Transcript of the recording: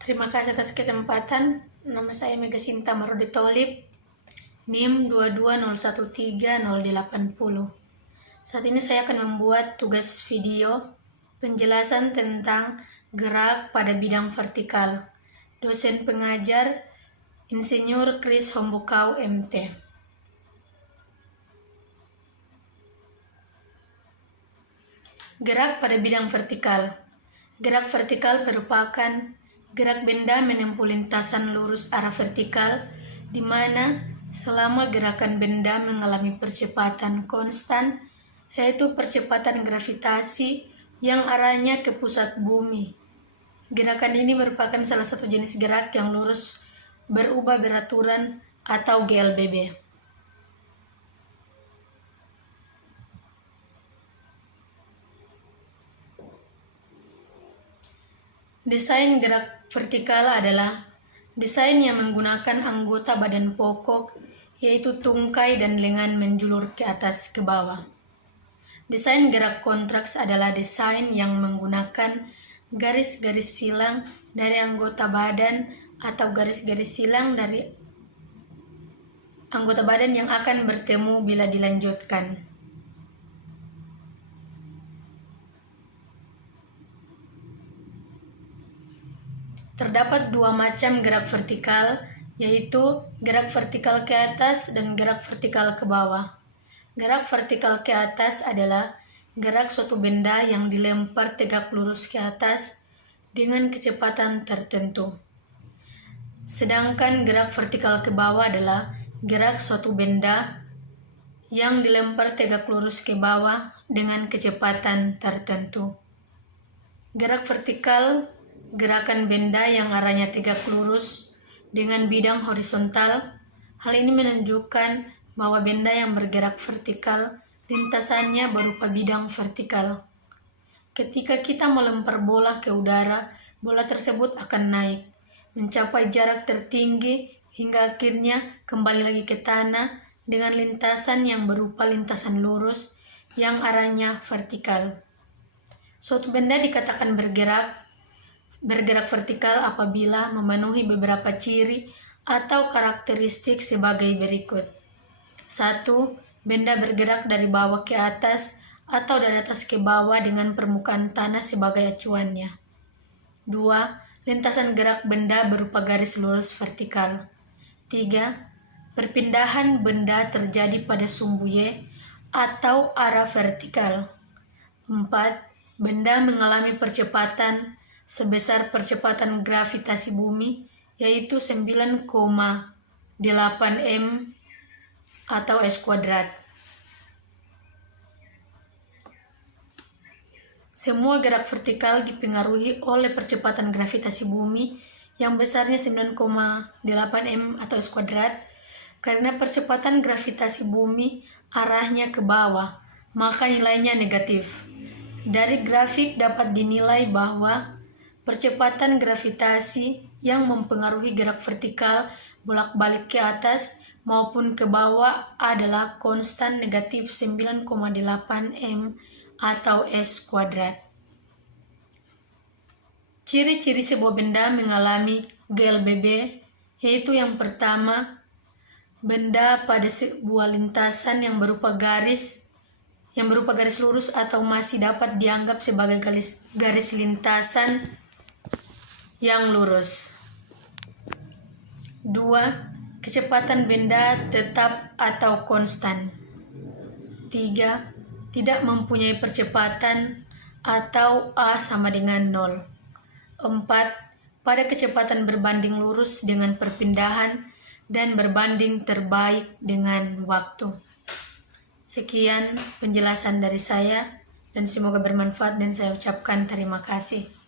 Terima kasih atas kesempatan. Nama saya Mega Sinta Marudi Tholib, NIM 220130810. Saat ini saya akan membuat tugas video penjelasan tentang gerak pada bidang vertikal. Dosen pengajar Insinyur Chris Hombukau MT. Gerak pada bidang vertikal. Gerak vertikal merupakan gerak benda menempuh lintasan lurus arah vertikal, di mana selama gerakan benda mengalami percepatan konstan, yaitu percepatan gravitasi yang arahnya ke pusat bumi. Gerakan ini merupakan salah satu jenis gerak yang lurus berubah beraturan atau GLBB. Desain gerak vertikal adalah desain yang menggunakan anggota badan pokok, yaitu tungkai dan lengan menjulur ke atas ke bawah. Desain gerak kontraks adalah desain yang menggunakan garis-garis silang dari anggota badan atau garis-garis silang dari anggota badan yang akan bertemu bila dilanjutkan. Terdapat dua macam gerak vertikal, yaitu gerak vertikal ke atas dan gerak vertikal ke bawah. Gerak vertikal ke atas adalah gerak suatu benda yang dilempar tegak lurus ke atas dengan kecepatan tertentu. Sedangkan gerak vertikal ke bawah adalah gerak suatu benda yang dilempar tegak lurus ke bawah dengan kecepatan tertentu. Gerak vertikal gerakan benda yang arahnya tegak lurus dengan bidang horizontal. Hal ini menunjukkan bahwa benda yang bergerak vertikal lintasannya berupa bidang vertikal. Ketika kita melempar bola ke udara, bola tersebut akan naik, mencapai jarak tertinggi hingga akhirnya kembali lagi ke tanah dengan lintasan yang berupa lintasan lurus yang arahnya vertikal. Suatu benda dikatakan bergerak vertikal apabila memenuhi beberapa ciri atau karakteristik sebagai berikut. 1. Benda bergerak dari bawah ke atas atau dari atas ke bawah dengan permukaan tanah sebagai acuannya. 2. Lintasan gerak benda berupa garis lurus vertikal. 3. Perpindahan benda terjadi pada sumbu Y atau arah vertikal. 4. Benda mengalami percepatan sebesar percepatan gravitasi bumi, yaitu 9,8 m atau s². Semua gerak vertikal dipengaruhi oleh percepatan gravitasi bumi yang besarnya 9,8 m atau s², karena percepatan gravitasi bumi arahnya ke bawah, maka nilainya negatif. Dari grafik dapat dinilai bahwa percepatan gravitasi yang mempengaruhi gerak vertikal bolak-balik ke atas maupun ke bawah adalah konstan negatif 9,8 m atau s². Ciri-ciri sebuah benda mengalami GLBB yaitu yang pertama, benda pada sebuah lintasan yang berupa garis lurus atau masih dapat dianggap sebagai garis lintasan yang lurus. 2. Kecepatan benda tetap atau konstan. 3. Tidak mempunyai percepatan atau A sama dengan 0. 4. Pada kecepatan berbanding lurus dengan perpindahan dan berbanding terbaik dengan waktu. Sekian penjelasan dari saya dan semoga bermanfaat dan saya ucapkan terima kasih.